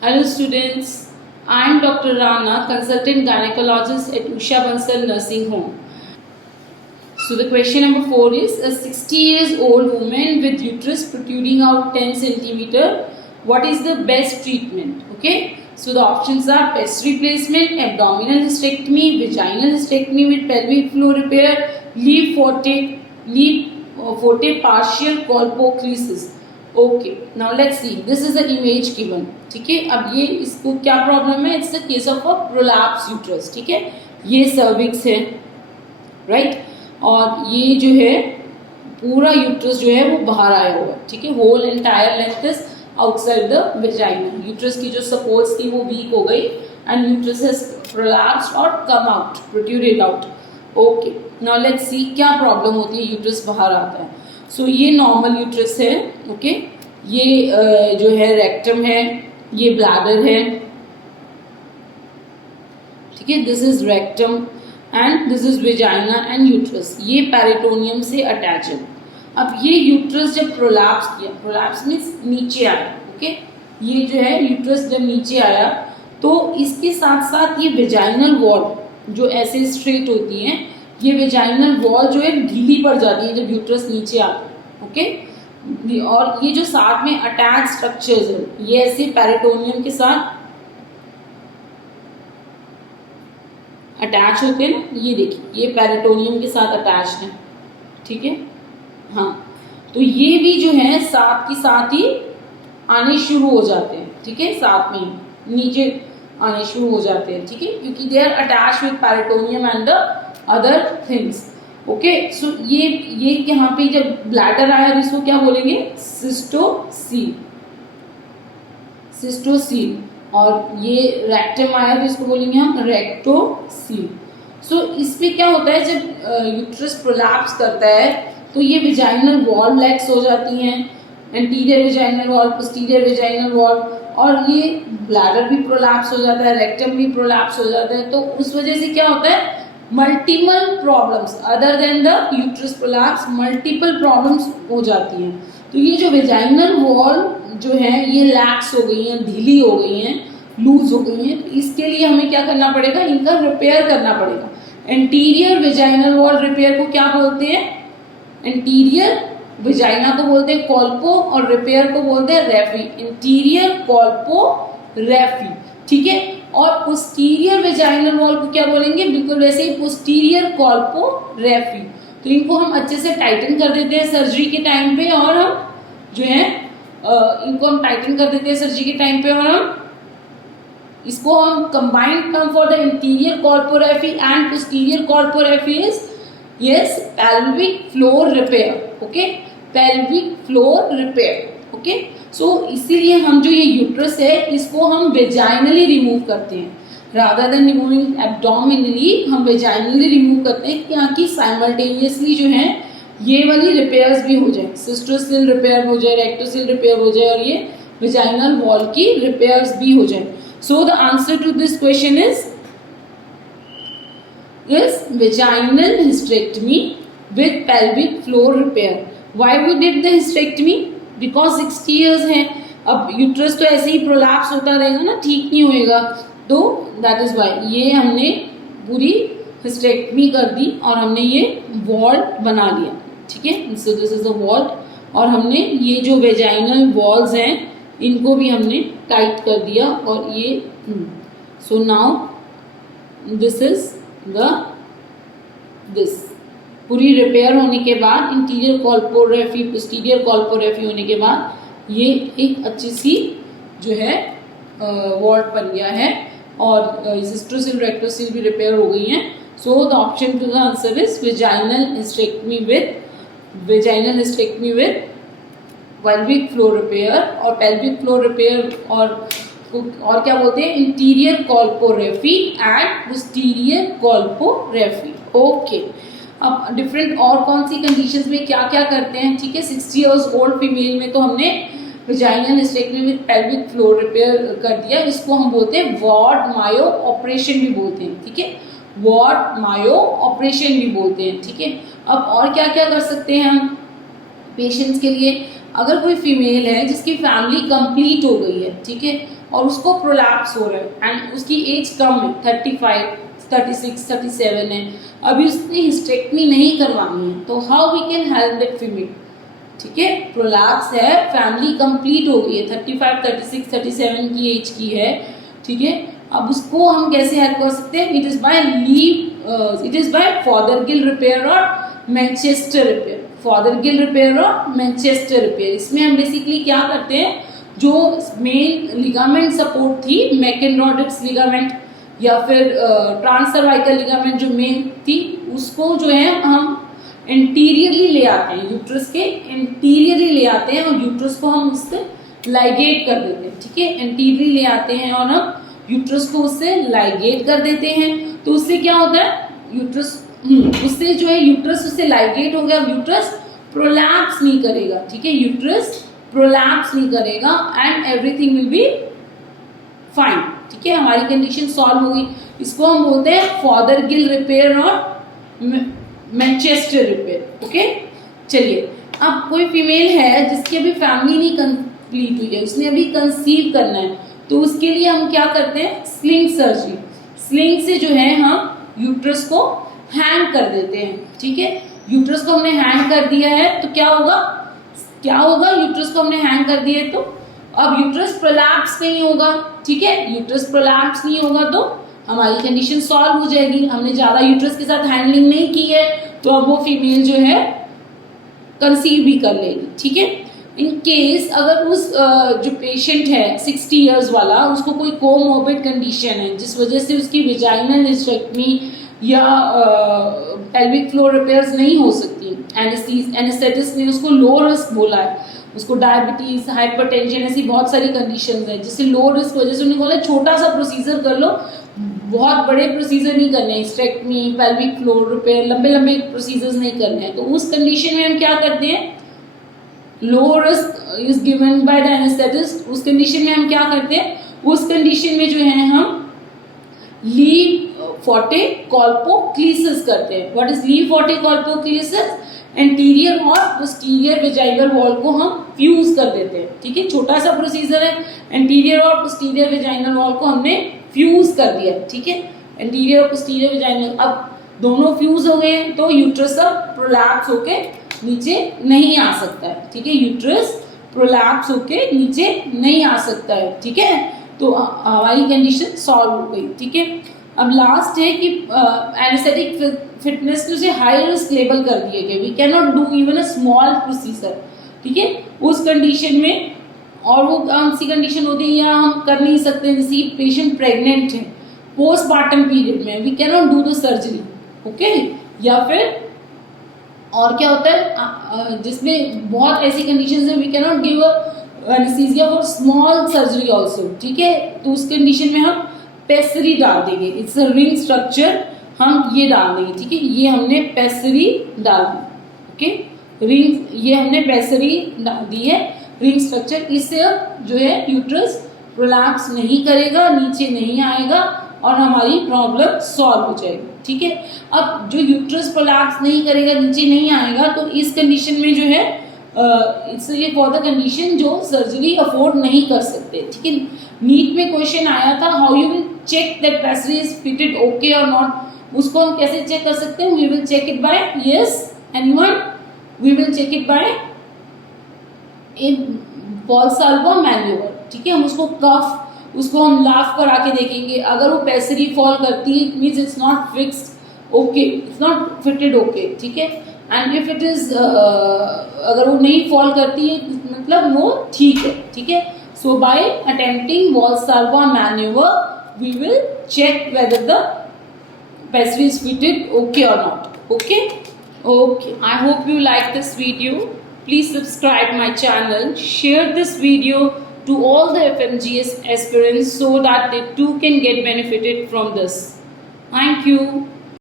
Hello students, I am Dr. Rana, consultant gynecologist at Usha Bansal Nursing Home. So the question number 4 is, a 60 years old woman with uterus protruding out 10 centimeter, what is the best treatment? Okay, so the options are breast replacement, abdominal hysterectomy, vaginal hysterectomy with pelvic floor repair, leaf forte partial colpocrisis. Okay now let's C, this is the image given. ठीक है, अब ये इसको क्या problem है? It's the case of a prolapse uterus. ठीक है, ये सर्विक्स है, राइट, और ये जो है पूरा यूट्रस जो है वो बाहर आया हुआ है. ठीक है, whole entire length is outside the vagina. Uterus की जो सपोर्ट्स थी वो वीक हो गई एंड यूट्रस हैज प्रोलैप्स्ड और come out, protruded out. Okay, now let's see क्या प्रॉब्लम होती है, यूट्रस बाहर आता है. सो ये नॉर्मल यूट्रस है. ओके, ये जो है रेक्टम है, ये ब्लैडर है. ठीक है, this is rectum and this is vagina and uterus. ये पेरिटोनियम से अटैच है. अब ये यूट्रस जब प्रोलैप्स किया, प्रोलैप्स मीन्स नीचे आया. ओके, ये जो है यूट्रस जब नीचे आया तो इसके साथ साथ ये वेजाइनल वॉल जो ऐसे स्ट्रेट होती है, ये वेजाइनल वॉल जो है ढीली पड़ जाती है जब यूट्रस नीचे आता है. ओके, और ये जो साथ में अटैच स्ट्रक्चर्स है, ये ऐसे पेरिटोनियम के साथ अटैच होते हैं ना. ये देखिए, ये पेरिटोनियम के साथ अटैच है. ठीक है, हाँ, तो ये भी जो है साथ के साथ ही आने शुरू हो जाते हैं. ठीक है, साथ में नीचे आने शुरू हो जाते हैं. ठीक है, क्योंकि they are attach with peritoneum and the other things. Okay, so ये यहाँ पे जब ब्लैडर आया तो इसको क्या बोलेंगे? सिस्टोसील. सिस्टोसील. और ये रेक्टम आया तो इसको बोलेंगे हम रेक्टोसील. सो इसमें क्या होता है, जब यूट्रस प्रोलैप्स करता है तो ये विजाइनल वॉल लैक्स हो जाती हैं, anterior vaginal wall, posterior vaginal wall, और ये ब्लैडर भी प्रोलैप्स हो जाता है, रेक्टम भी प्रोलैप्स हो जाता है. तो उस वजह से क्या होता है, multiple problems other than the uterus prolapse, multiple problems हो जाती हैं. तो ये जो वेजाइनल वॉल जो है ये लैक्स हो गई हैं, ढीली हो गई हैं, लूज हो गई हैं. तो इसके लिए हमें क्या करना पड़ेगा, इनका रिपेयर करना पड़ेगा. एंटीरियर वेजाइनल वॉल रिपेयर को क्या बोलते हैं? एंटीरियर वेजाइना को बोलते हैं कॉल्पो और रिपेयर को बोलते हैं रेफी. इंटीरियर कॉल्पो रेफी. ठीक है, और पोस्टीरियर वेजाइनल वॉल को क्या बोलेंगे? बिल्कुल वैसे ही, पोस्टीरियर कॉल्पो रेफी. तो इनको हम अच्छे से टाइटन कर देते हैं सर्जरी के टाइम पे, और हम जो है इनको हम टाइटन कर देते हैं सर्जरी के टाइम पे, और हम इसको हम combined term for the interior colporrhaphy and posterior colporrhaphy is yes pelvic floor repair. Okay, pelvic floor repair. Okay, so इसीलिए हम जो ये यूट्रस है इसको हम वेजाइनली रिमूव करते हैं रादर देन रिमूविंग एब्डोमिनली. हम वेजाइनली रिमूव करते हैं ताकि साइमल्टेनियसली जो है ये वाली रिपेयर्स भी हो जाए, सिस्टोसिल रिपेयर हो जाए, रेक्टोसिल रिपेयर हो जाए, और ये वेजाइनल वॉल की रिपेयर्स भी हो जाए. So the answer to this question is vaginal hysterectomy with pelvic floor repair. Why we did the hysterectomy? Because 60 years है. अब यूट्रस तो ऐसे ही प्रोलैप्स होता रहेगा ना, ठीक नहीं होएगा, तो दैट इज वाई ये हमने पूरी हिस्टेरेक्टमी कर दी और हमने ये वॉल्ट बना लिया. ठीक है, so this is a vault, और हमने ये जो वेजाइनल वॉल्स हैं इनको भी हमने टाइट कर दिया. और ये so now this is this पूरी रिपेयर होने के बाद, इंटीरियर कॉल्पोरेफी, पोस्टीरियर कॉल्पोरेफी होने के बाद ये एक अच्छी सी जो है वॉल्ट बन गया है, और सिस्टोसिल रेक्टोसिल भी रिपेयर हो गई हैं. So the option to the answer is vaginal hysterectomy with pelvic floor repair. और पेल्विक फ्लोर रिपेयर और क्या बोलते हैं, interior colporrhaphy and posterior colporrhaphy. Okay, अब डिफरेंट और कौन सी कंडीशंस में क्या क्या करते हैं. ठीक है, 60 इयर्स ओल्ड फीमेल में तो हमने vaginal hysterectomy with pelvic floor repair कर दिया. इसको हम बोलते हैं वॉर्ड मायो ऑपरेशन भी बोलते हैं. ठीक है, वॉर्ड मायो ऑपरेशन भी बोलते हैं. ठीक है, अब और क्या क्या कर सकते हैं हम पेशेंट्स के लिए. अगर कोई फीमेल है जिसकी फैमिली कंप्लीट हो गई है, ठीक है, और उसको प्रोलैप्स हो रहा है एंड उसकी एज कम है, 35, 36, 37 है, अभी उसने हिस्टेक्टमी नहीं करवानी है, तो how we can help that female? ठीक है, प्रोलैप्स है, फैमिली कंप्लीट हो गई है, 35, 36, 37 की एज की है, ठीक है, अब उसको हम कैसे हेल्प कर सकते हैं? इट इज बाय फॉदरगिल रिपेयर और मैनचेस्टर रिपेयर, फॉदरगिल रिपेयर और मैनचेस्टर रिपेयर। इसमें हम बेसिकली क्या करते हैं, जो मेन लिगामेंट सपोर्ट थी, मैकेनरॉडिक्स लिगामेंट या फिर ट्रांससर्वाइकल लिगामेंट जो मेन थी, उसको जो है हम इंटीरियरली ले आते हैं, यूट्रस के इंटीरियरली ले आते हैं और यूट्रस को हम उससे लाइगेट कर देते हैं। ठीक है, इंटीरियरली ले आते हैं और हम यूट्रस को उससे लाइगेट कर देते हैं। तो उससे क्या होता है, यूट्रस उससे जो है यूट्रस उससे लाइगेट हो गया, यूट्रस प्रोलैप्स नहीं करेगा। ठीक है, यूट्रस प्रोलैप्स नहीं करेगा and everything will be fine. ठीक है, हमारी कंडीशन सॉल्व हो गई। इसको हम बोलते हैं फॉदरगिल रिपेयर और मैनचेस्टर रिपेयर। ओके, चलिए, अब कोई फीमेल है जिसकी अभी फैमिली नहीं कंप्लीट हुई है, उसने अभी कंसीव करना है, तो उसके लिए हम क्या करते हैं, स्लिंग सर्जरी। स्लिंग से जो है हम यूट्रस को हैंग कर देते हैं। ठीक है, यूट्रस को हमने हैंग कर दिया है तो क्या होगा, यूट्रस को हमने हैंग कर दिया है तो अब यूट्रस प्रोलैप्स नहीं होगा। ठीक है, यूट्रस प्रोलैप्स नहीं होगा तो हमारी कंडीशन सॉल्व हो जाएगी। हमने ज्यादा यूट्रस के साथ हैंडलिंग नहीं की है तो अब वो फीमेल जो है कंसीव भी कर लेगी। ठीक है, इन केस अगर उस जो पेशेंट है 60 इयर्स वाला, उसको कोई कोमोर्बिड कंडीशन है जिस वजह से उसकी विजाइनल हिस्टेक्टमी या पेल्विक फ्लोर रिपेयर्स नहीं हो सकती, एनेस्थेटिस्ट ने उसको लो रिस्क बोला है, उसको डायबिटीज, हाइपरटेंशन, ऐसी बहुत सारी कंडीशंस है जिससे लो रिस्क वजह से उन्हें बोला छोटा सा प्रोसीजर कर लो, बहुत बड़े प्रोसीजर नहीं करने, हिस्टेक्टमी, पेल्विक फ्लोर रिपेयर, लंबे लंबे प्रोसीजर्स नहीं करने हैं। तो उस कंडीशन में हम क्या करते हैं, low risk is given by the anaesthetist, उस कंडीशन में हम क्या करते हैं, उस कंडीशन में जो है हम ली फोर्टे कॉल्पोक्लीसिस करते हैं। What is le fort colpocleisis? Anterior और पोस्टीरियर वेजाइनल वॉल को हम फ्यूज कर देते हैं। ठीक है, छोटा सा प्रोसीजर है, एंटीरियर और पोस्टीरियर वेजाइनल वॉल को हमने फ्यूज कर दिया। ठीक है, एंटीरियर और पोस्टीरियर वेजाइनल, अब दोनों फ्यूज हो गए तो यूट्रस अब प्रोलैप्स होके नीचे नहीं आ सकता है। ठीक है, यूट्रस प्रोलैप्स होके नीचे नहीं आ सकता है। ठीक है, तो हमारी कंडीशन सॉल्व हो गई। ठीक है, अब लास्ट है कि एनेस्थेटिक फिटनेस को उसे हाई रिस्क लेबल कर दिए गए, we can not do even a small procedure. ठीक है, उस कंडीशन में, और वो कौन सी कंडीशन होती है या हम कर नहीं सकते, जैसे पेशेंट प्रेग्नेंट है, पोस्टमार्टम पीरियड में we can not do the surgery. Okay, या फिर और क्या होता है जिसमें बहुत ऐसी कंडीशंस है we can not give anaesthesia for small surgery also. ठीक है, तो उस कंडीशन में हम पेसरी डाल देंगे, इट्स अ रिंग स्ट्रक्चर, हम ये डाल देंगे। ठीक है, ये हमने पेसरी डाल दी। ओके, रिंग, ये हमने पेसरी डाल दी है, रिंग स्ट्रक्चर, इससे जो है यूट्रस प्रोलैप्स नहीं करेगा, नीचे नहीं आएगा और हमारी प्रॉब्लम सॉल्व हो जाएगी। ठीक है, अब जो यूट्रस प्रोलैप्स नहीं करेगा, नीचे नहीं आएगा, तो इस कंडीशन में जो है इसलिए फॉर द कंडीशन जो सर्जरी अफोर्ड नहीं कर सकते। ठीक है, नीट में क्वेश्चन आया था, how you will check that pessary is fitted okay और नॉट, उसको हम कैसे चेक कर सकते हैं, we will check it by, yes anyone, we will check it by in Valsalva manoeuvre. ठीक है, हम उसको कफ, उसको हम लाफ करा के देखेंगे, अगर वो पेसरी फॉल करती है it means it's not fixed okay, it's not fitted okay. ठीक है, एंड इफ इट इज अगर वो नहीं फॉल करती है मतलब वो ठीक है। ठीक है, so by attempting Valsalva manoeuvre we will check whether the pessary is fitted okay or not. Okay, I hope you like this video. Please subscribe my channel, share this video to all the FMGS aspirants so that they too can get benefited from this. Thank you.